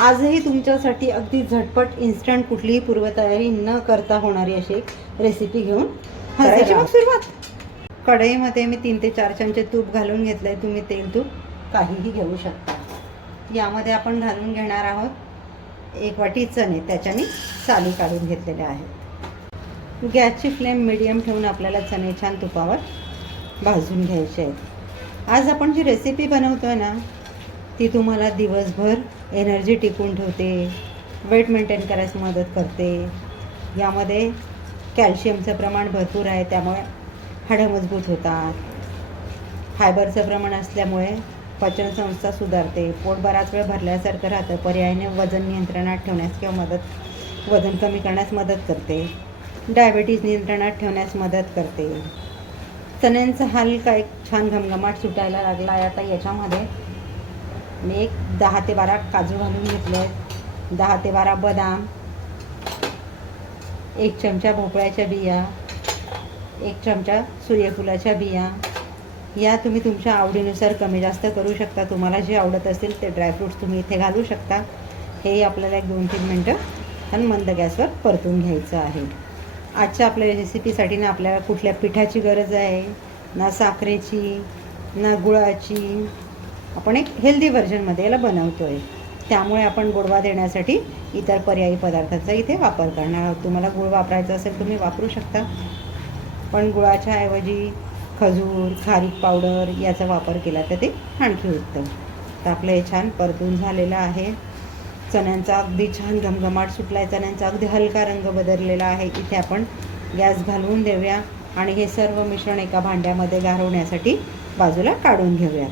आजही तुमच्यासाठी अगदी झटपट इन्स्टंट कुठलीही पूर्वतयारी न करता होणारी अशी एक रेसिपी घेऊन करायची मग सुरुवात. कढईमध्ये मी 3 ते 4 चमचे तूप घालून घेतलं आहे. तुम्ही तेल तूप काहीही घेऊ शकता. यामध्ये आपण घालून घेणार आहोत 1 वाटी चणे. त्याच्याने साली काढून घेतलेले आहेत. गॅसची फ्लेम मीडियम ठेवून आपल्याला चणे छान तुपावर भाजून घ्यायचे आहेत. आज आपण जी रेसिपी बनवतो आहे ना, ती तुम्हाला दिवसभर एनर्जी टिकून ठेवते, वेट मेंटेन करायला मदत करते. यामध्ये कॅल्शियमचं प्रमाण भरपूर आहे, त्यामुळे हाडं मजबूत होतात. फायबरचं प्रमाण असल्यामुळे पचनसंस्था सुधारते. पोट बराच वेळ भरल्यासारखं राहतं. पर्यायाने वजन नियंत्रणात ठेवण्यास किंवा वजन कमी करण्यास मदत करते. डायबिटीज नियंत्रणात ठेवण्यास मदत करते. चण्यांचा हलका एक छान घमघमाट सुटायला लागला आहे. आता याच्यामध्ये मी एक 10 ते 12 काजू घालून घेतले आहेत. 10 ते 12 बदाम, 1 चमचा भोपळ्याच्या बिया, 1 चमचा सूर्यफुलाच्या बिया. या तुम्ही तुमच्या आवडीनुसार कमी जास्त करू शकता. तुम्हाला जे आवडत असेल ते ड्रायफ्रूट्स तुम्ही इथे घालू शकता. हे आपल्याला 1-2-3 मिनटं आणि मंद गॅसवर परतून घ्यायचं आहे. आजच्या आपल्या रेसिपीसाठी ना आपल्याला कुठल्या पिठाची गरज आहे ना, साखरेची ना गुळाची. आपण एक हेल्दी व्हर्जनमध्ये याला बनवतो आहे, त्यामुळे आपण गोडवा देण्यासाठी इतर पर्यायी पदार्थांचा इथे वापर करणार आहोत. तुम्हाला गुळ वापरायचा असेल तुम्ही वापरू शकता, पण गुळाच्या ऐवजी खजूर, खारीक पावडर याचा वापर केला तर ते आणखी उत्तम. तर आपलं हे छान परतून झालेलं आहे. चण्यांचा अगदी छान घमघमाट सुटला आहे. चण्यांचा अगदी हलका रंग बदललेला आहे. इथे आपण गॅस घालवून देऊया आणि हे सर्व मिश्रण एका भांड्यामध्ये गारवण्यासाठी बाजूला काढून घेऊया.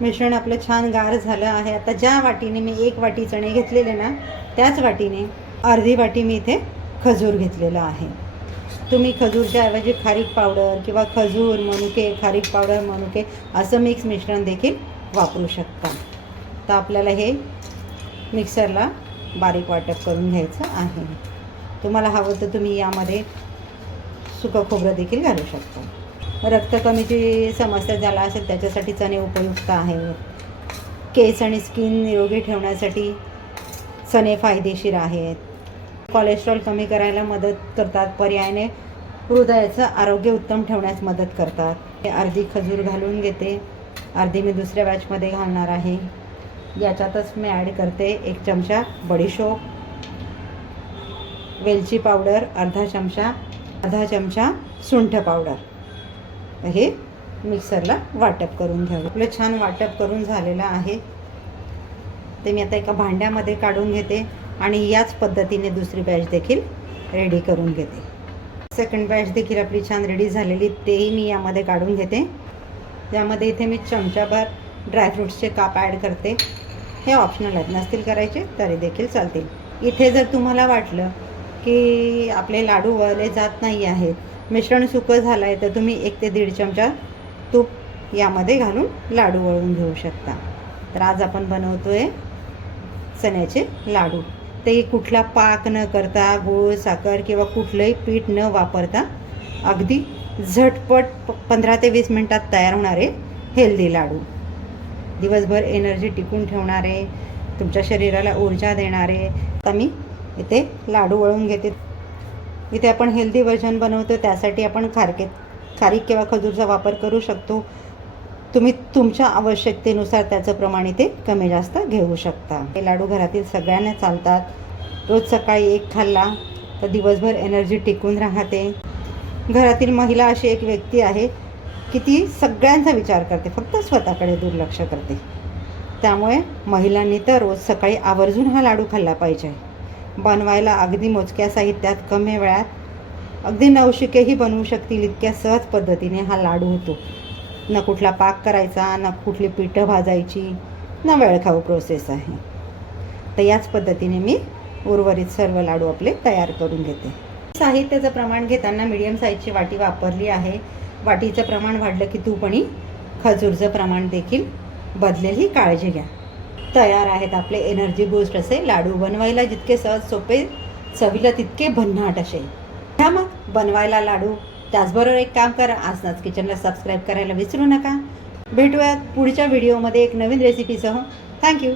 मिश्रण आपलं छान गार झालं आहे. आता ज्या वाटीने मी 1 वाटी चणे घेतलेले ना, त्याच वाटीने अर्धी वाटी मी इथे खजूर घेतलेला आहे. तुम्ही खजूरच्या ऐवजी खारीक पावडर किंवा खजूर मनुके, खारीक पावडर मनुके असं मिक्स मिश्रण देखील वापरू शकता. तर आपल्याला हे मिक्सरला बारीक वाटप करून घ्यायचं आहे. तुम्हाला हवं तर तुम्ही यामध्ये सुकं खोबरं देखील घालू शकता. रक्त कमीची समस्या झाला असेल त्याच्यासाठी चणे उपयुक्त आहेत. केस आणि स्किन निरोगी ठेवण्यासाठी चणे फायदेशीर आहेत. कोलेस्ट्रॉल कमी करायला मदत करतात. पर्यायाने हृदयाचं आरोग्य उत्तम ठेवण्यास मदत करतात. अर्धी खजूर घालून घेते, अर्धी मी दुसऱ्या बॅचमध्ये घालणार आहे. याच्यातच मी ॲड करते 1 चमचा बडीशोप, वेलची पावडर अर्धा चमचा सुंठ पावडर. हे मिक्सरला वाटप करून घ्यावं. आपलं छान वाटप करून झालेलं आहे. ते मी आता एका भांड्यामध्ये काढून घेते आणि याच पद्धतीने दुसरी बॅच देखील रेडी करून घेते. सेकंड बॅच देखील आपली छान रेडी झालेली, तेही मी यामध्ये काढून घेते. यामध्ये इथे मी चमचाभर ड्रायफ्रूट्सचे काप ॲड करते. हे ऑप्शनल आहेत, नसतील करायचे तरी देखील चालतील. इथे जर तुम्हाला वाटलं की आपले लाडू वळले जात नाही आहेत, मिश्रण सुकं झालं आहे, तर तुम्ही 1 ते 1.5 चमचा तूप यामध्ये घालून लाडू वळून घेऊ शकता. तर आज आपण बनवतो आहे चण्याचे लाडू. ते कुठला पाक न करता, गूळ साखर किंवा कुठलंही पीठ न वापरता अगदी झटपट 15 ते 20 मिनटात तयार होणारे हेल्दी लाडू. दिवसभर एनर्जी टिकून ठेवणारे, तुमच्या शरीराला ऊर्जा देणारे. आता मी इथे लाडू वळून घेते. इथे आपण हेल्दी व्हर्जन बनवतो, त्यासाठी आपण खारीक किंवा खजूरचा वापर करू शकतो. तुम्ही तुमच्या आवश्यकतेनुसार त्याचं प्रमाण इथे कमी जास्त घेऊ शकता. हे लाडू घरातील सगळ्यांना चालतात. रोज सकाळी 1 खाल्ला तर दिवसभर एनर्जी टिकून राहते. घरातील महिला अशी एक व्यक्ती आहे की ती सगळ्यांचा विचार करते, फक्त स्वतःकडे दुर्लक्ष करते. त्यामुळे महिलांनी तर रोज सकाळी आवर्जून हा लाडू खाल्ला पाहिजे. बनवायला अगदी मोजक्या साहित्यात कमी वेळात अगदी नवशिकेही बनवू शकतील इतक्या सहज पद्धतीने हा लाडू होतो. ना कुठला पाक करायचा, ना कुठली पिठं भाजायची, ना वेळखाऊ प्रोसेस आहे. तर याच पद्धतीने मी उर्वरित सर्व लाडू आपले तयार करून घेते. साहित्याचं प्रमाण घेताना मीडियम साईजची वाटी वापरली आहे. वाटीचं प्रमाण वाढलं की तूप आणि खजूरचं प्रमाण देखील बदलेल, ही काळजी घ्या. तयार आहेत आपले एनर्जी बूस्ट असे लाडू. बनवायला जितके सहज सोपे, चवीला तितके भन्नाट असे. घ्या मग बनवायला लाडू. त्याचबरोबर एक काम करा, आसनाच किचनला सबस्क्राईब करायला विसरू नका. भेटूयात पुढच्या व्हिडिओमध्ये एक नवीन रेसिपीसह. थँक्यू.